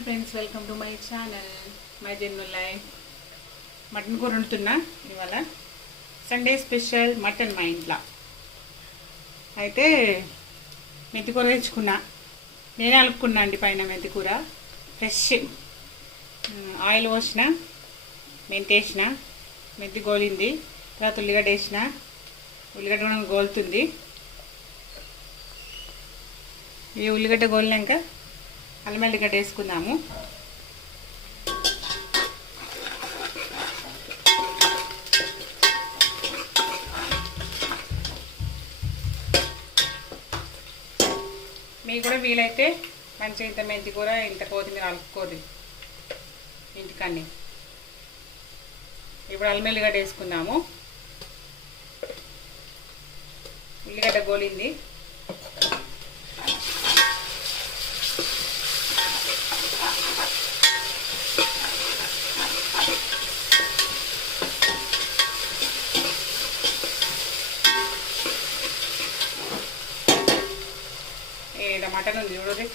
Hi friends welcome to my channel my Jannu life. Mutton కూర వండుతున్నా ఇవాళ. Sunday special mutton మా ఇంట్లో. అయితే మెంతి కూర తెచ్చుకున్నా. నేనే అలుపుకున్నా అండి పైన మెంతి కూర. ఫ్రెష్ ఆయిల్ పోసిన మెంతి వేసిన మెంతి గోలింది తర్వాత ఉల్లిగడ్డ వేసిన. ఉల్లిగడ్డ కూడా గోలుతుంది. ఈ ఉల్లిగడ్డ గోలినాక అల్లం ఎల్లిగడ్డ వేసుకుందాము. మీకు కూడా వీలైతే మంచిగా ఇంత మెంతి కూర ఇంత కొత్తిమీర అలుపుకోదు ఇంటికన్నీ. ఇప్పుడు అల్లం ఎల్లిగడ్డ వేసుకుందాము. ఉల్లిగడ్డ గోలింది. మటన్ ఉంది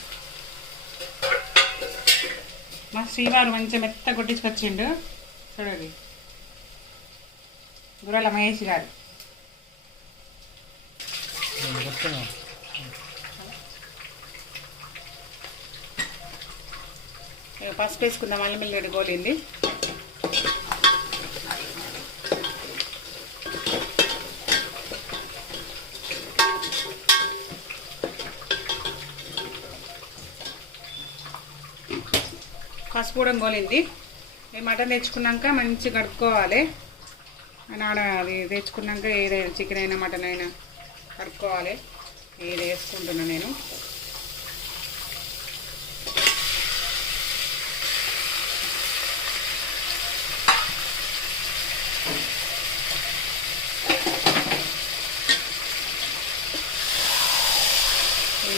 మా శ్రీవారు మంచిగా మెత్త కొట్టించుకొచ్చిండు. చూడండి గుర్రాల మహేష్ గారు. పసుపు వేసుకుందాం అల్లం వెల్లిగడ్డ గోలింది పసుపు కూడా గోలింది. ఈ మటన్ తెచ్చుకున్నాక మంచిగా కడుక్కోవాలి. నాడ అది తెచ్చుకున్నాక ఏదైనా చికెన్ అయినా మటన్ అయినా కడుక్కోవాలి. ఇది వేసుకుంటున్నా నేను.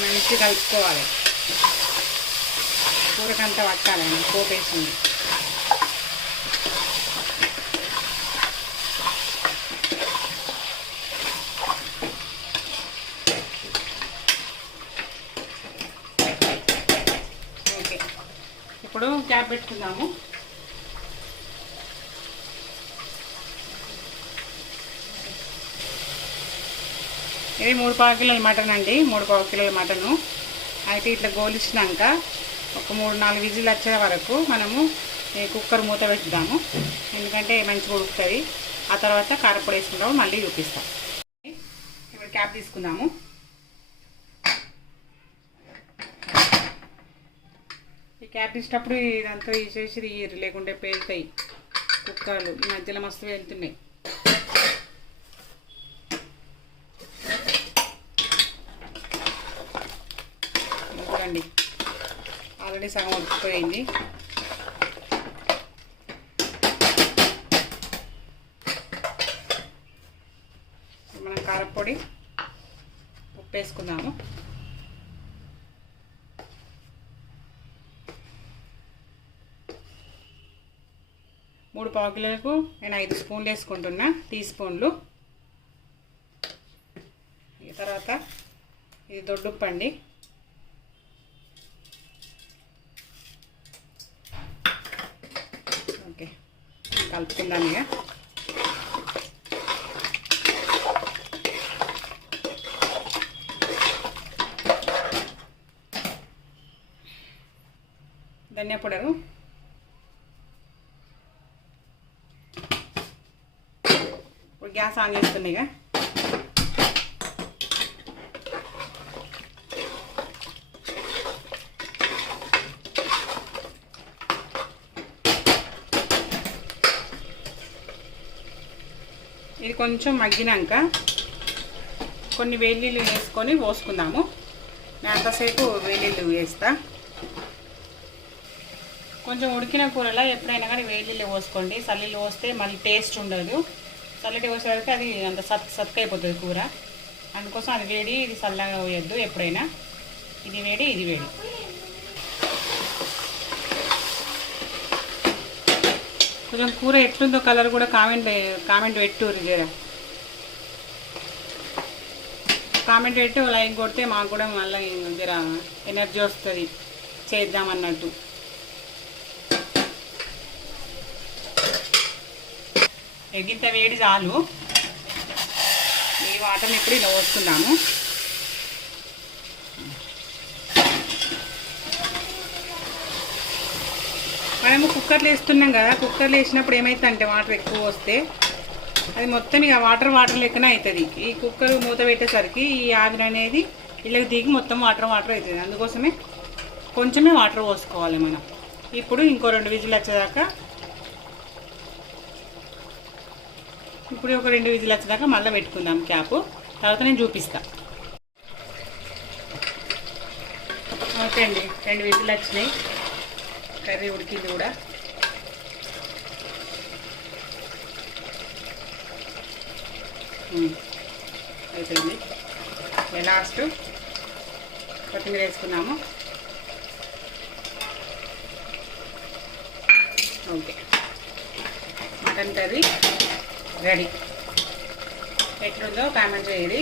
మంచి మంచిగా కలుపుకోవాలి. కూరకంతా పట్టాలండి పోపేసింది. ఓకే. ఇప్పుడు క్యాప్ పెట్టుకుందాము. ఇది మూడు పావు కిలోల మటన్ అండి మూడు పావు కిలోల మటను. అయితే ఇట్లా గోలిచ్చినాక ఒక మూడు నాలుగు విజిల్ వచ్చే వరకు మనము కుక్కర్ మూత పెట్టుదాము. ఎందుకంటే మంచిగా ఉడుకుతుంది. ఆ తర్వాత కారపొడి వేసుకుంటాము మళ్ళీ చూపిస్తాం. ఇప్పుడు క్యాప్ తీసుకుందాము. ఈ క్యాప్ తీసేటప్పుడు ఇదంతా తీసేసి తీయరు లేకుంటే పేలుతాయి. కుక్కర్లు ఈ మధ్యలో మస్తు వెళ్తున్నాయి చూడండి ఆల్రెడీ సగం ఉడికిపోయింది. మనం కారపొడి ఉప్పు వేసుకుందాము మూడు పావు కిలోలకు నేను ఐదు స్పూన్లు వేసుకుంటున్నా టీ స్పూన్లు. తర్వాత ఇది దొడ్డుప్పు కలుపుకుందాం ఇక. ధనియా పొడరు. ఇప్పుడు గ్యాస్ ఆన్ చేస్తున్నాయిగా ఇది కొంచెం మగ్గినాక కొన్ని వేలీలు వేసుకొని పోసుకుందాము. నేను అంతసేపు వేలీలు వేస్తా. కొంచెం ఉడికిన కూరలో ఎప్పుడైనా కానీ వేలీలు పోసుకోండి. చల్లీలు పోస్తే మళ్ళీ టేస్ట్ ఉండదు. చల్లటి పోసేవరకు అది అంత సత్ సత్కైపోతుంది అయిపోతుంది కూర. అందుకోసం అది వేడి ఇది చల్లగా పోయొద్దు ఎప్పుడైనా. ఇది వేడి ఇది వేడి. కొంచెం కూర ఎట్లుందో కలర్ కూడా కామెంట్ కామెంట్ పెట్టుర్రి జరా. కామెంట్ పెట్టి లైక్ కొడితే మాకు కూడా మళ్ళీ జర ఎనర్జీ వస్తుంది. చేద్దామన్నట్టు ఎగ్గింత వేడి చాలు. ఈ వాటర్ని ఎప్పుడు ఇలా వస్తున్నాము మనము కుక్కర్లో వేస్తున్నాం కదా కుక్కర్లో వేసినప్పుడు ఏమవుతుందంటే వాటర్ ఎక్కువ వస్తే అది మొత్తం ఇక వాటర్ వాటర్ లెక్కన అవుతుంది. ఈ కుక్కర్ మూత పెట్టేసరికి ఈ ఆవిరి అనేది ఇళ్ళకి దిగి మొత్తం వాటర్ వాటర్ అవుతుంది. అందుకోసమే కొంచెమే వాటర్ పోసుకోవాలి మనం. ఇప్పుడు ఇంకో రెండు విజులు వచ్చేదాకా ఇప్పుడు ఒక రెండు విజులు వచ్చేదాకా మళ్ళీ పెట్టుకుందాం క్యాప్ తర్వాత నేను చూపిస్తా. ఓకే అండి రెండు విజులు వచ్చినాయి. కర్రీ ఉడికింది కూడా అయిపోయింది లాస్ట్ కొత్తిమీర వేసుకున్నాము ఓకే మటన్ కర్రీ రెడీ ఎట్లుందో కామెంట్ చేయండి